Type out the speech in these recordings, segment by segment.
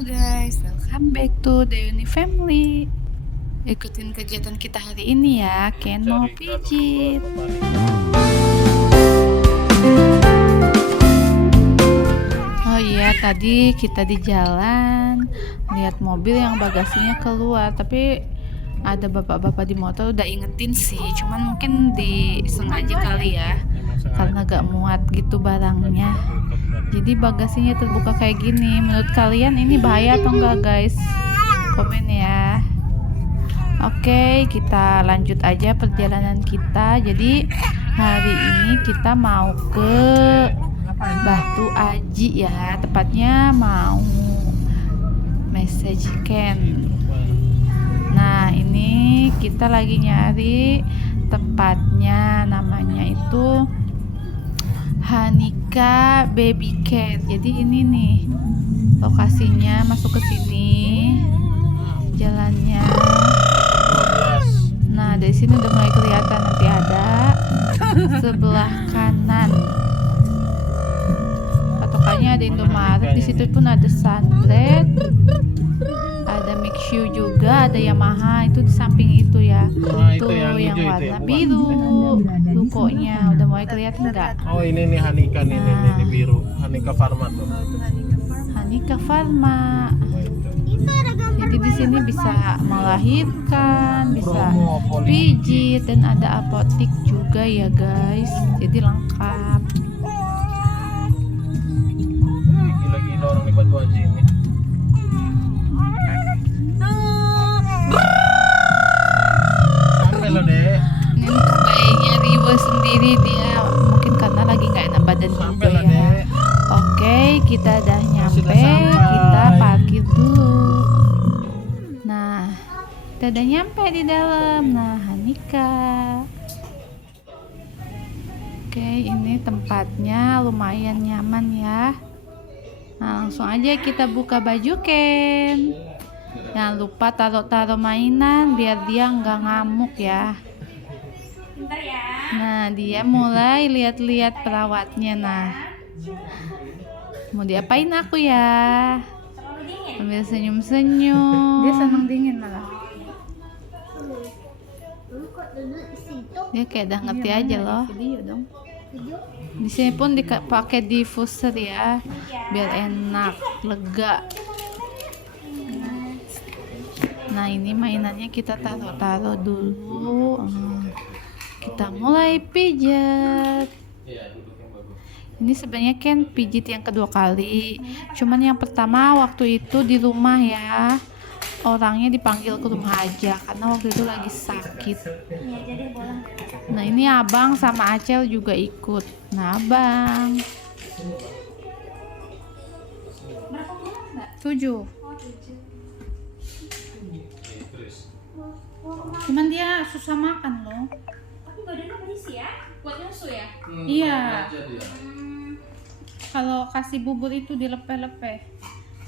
Halo guys, welcome back to the Uni Family. Ikutin kegiatan kita hari ini ya, Ken mau pijit. Oh iya, tadi kita di jalan lihat mobil yang bagasinya keluar, tapi ada bapak-bapak di motor udah ingetin sih, cuman mungkin disengaja kali ya, karena gak muat gitu barangnya. Jadi bagasinya terbuka kayak gini. Menurut kalian ini bahaya atau enggak guys? Komen ya. Oke, kita lanjut aja perjalanan kita. Jadi hari ini kita mau ke Batu Aji ya. Tepatnya mau message Ken. Nah, ini kita lagi nyari tempatnya, namanya itu Hanika Baby Cat. Jadi ini nih lokasinya, masuk ke sini jalannya. Nah, dari sini udah mulai kelihatan, nanti ada sebelah kanan patokannya ada Indomaret, di situ pun ada Sunbread, ada Mixu juga, ada Yamaha itu di samping itu ya. Tuh yang warna biru rukonya udah mulai kelihatan nggak? Oh ini nih Hanika nih, ini biru, Hanika Farma tuh. Hanika Farma. Jadi di sini bisa melahirkan, bisa pijit, dan ada apotik juga ya guys. Jadi lengkap. Gila-gila orang di Batu Aji ini. Sampai lo deh. Ini kayaknya Riwo sendiri, dia mungkin karena lagi nggak enak badan juga ya. Oke, kita udah nyampe, kita parkir dulu. Nah, kita udah nyampe di dalam. Nah, Hanika. Oke, ini tempatnya lumayan nyaman ya. Nah, langsung aja kita buka baju Ken. Jangan lupa taruh-taruh mainan biar dia nggak ngamuk ya. Nah, dia mulai lihat-lihat perawatnya. Nah, mau diapain aku ya? Sambil senyum-senyum. Dia senang dingin malah. Dia kayak udah ngerti aja loh. Di sini pun dipakai diffuser ya, biar enak, lega. Nah, ini mainannya kita taruh-taruh dulu. Kita mulai pijat. Ini sebenarnya Ken pijit yang kedua kali. Cuman yang pertama waktu itu di rumah ya. Orangnya dipanggil ke rumah aja karena waktu itu lagi sakit. Nah, ini abang sama Acel juga ikut. Nah, abang 7. Cuman dia susah makan loh. Tapi badannya berisi ya, buat nyusu ya? Iya. Kalau kasih bubur itu dilepeh-lepeh.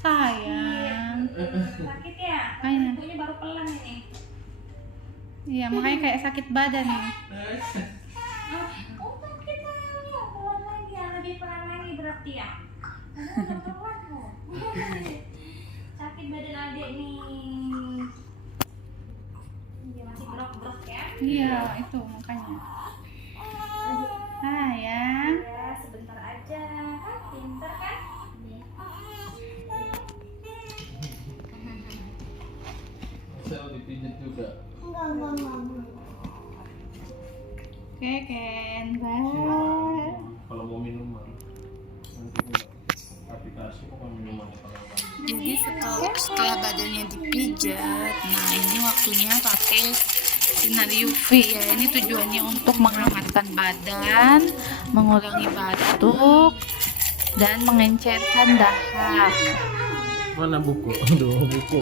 Sayang. Sakit ya? Ayah. Ibunya baru pelan ini. Iya, makanya kayak sakit badan nih. Oh sakit sayangnya, pelan lagi ya, lebih pelan lagi berarti ya. Udah pelan loh. Sakit badan adik nih. Iya masih grok-grok ya? Iya, itu makanya. Sayang. Ya sebentar aja, pinter kan? Saya dipijit juga. Oke, Ken. Bye. Kalau mau minuman, nanti aplikasi kok minumannya kalau Jadi setelah badannya dipijat, nah ini waktunya pakai sinar UV ya. Ini tujuannya untuk menghangatkan badan, mengurangi batuk, dan mengencerkan dahak. mana buku? Aduh, buku.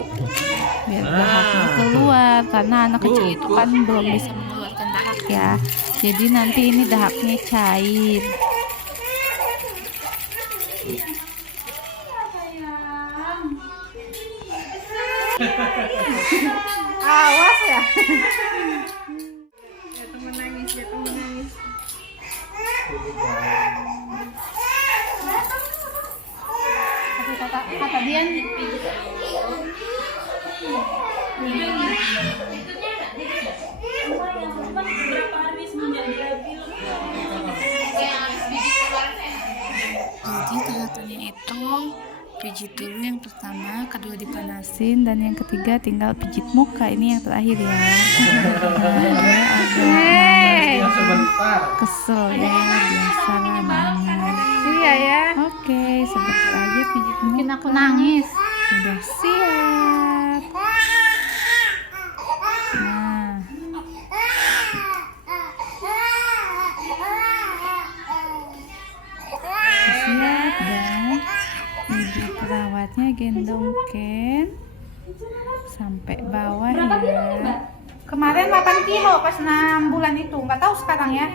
Biar dahaknya keluar, karena anak kecil itu kan belum bisa mengeluarkan dahak ya. Jadi nanti ini dahaknya cair. Awas ya. Ya temen nangis. Kata Dian. Jadi tahapannya itu pijit dulu yang pertama, kedua dipanasin, dan yang ketiga tinggal pijit muka. Ini yang terakhir ya. Ya sebentar. Kesel ya, biasa lah namanya. Iya ya. Oke, sebentar aja pijit muka. Bikin aku nangis. Sudah siap. Nah, siap dan ibu perawatnya gendong Ken sampai bawah ya. Kemarin 8 kilo pas 6 bulan itu, nggak tahu sekarang ya.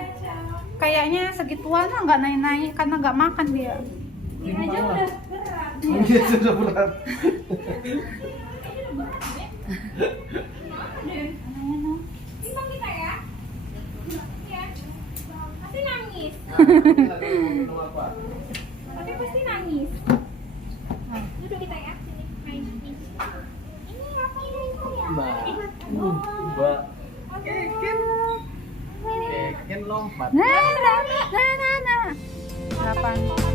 Kayaknya segituan lah, nggak naik-naik karena nggak makan dia. Ini aja udah berat. Ini sudah berat. Timbang kita ya. Ya. Pasti nangis. Minum apa? Tapi pasti nangis. Duduk kita ya. Sini. Main sini. Ini apa ini ya? Mbak. Ken lompat. nah. 8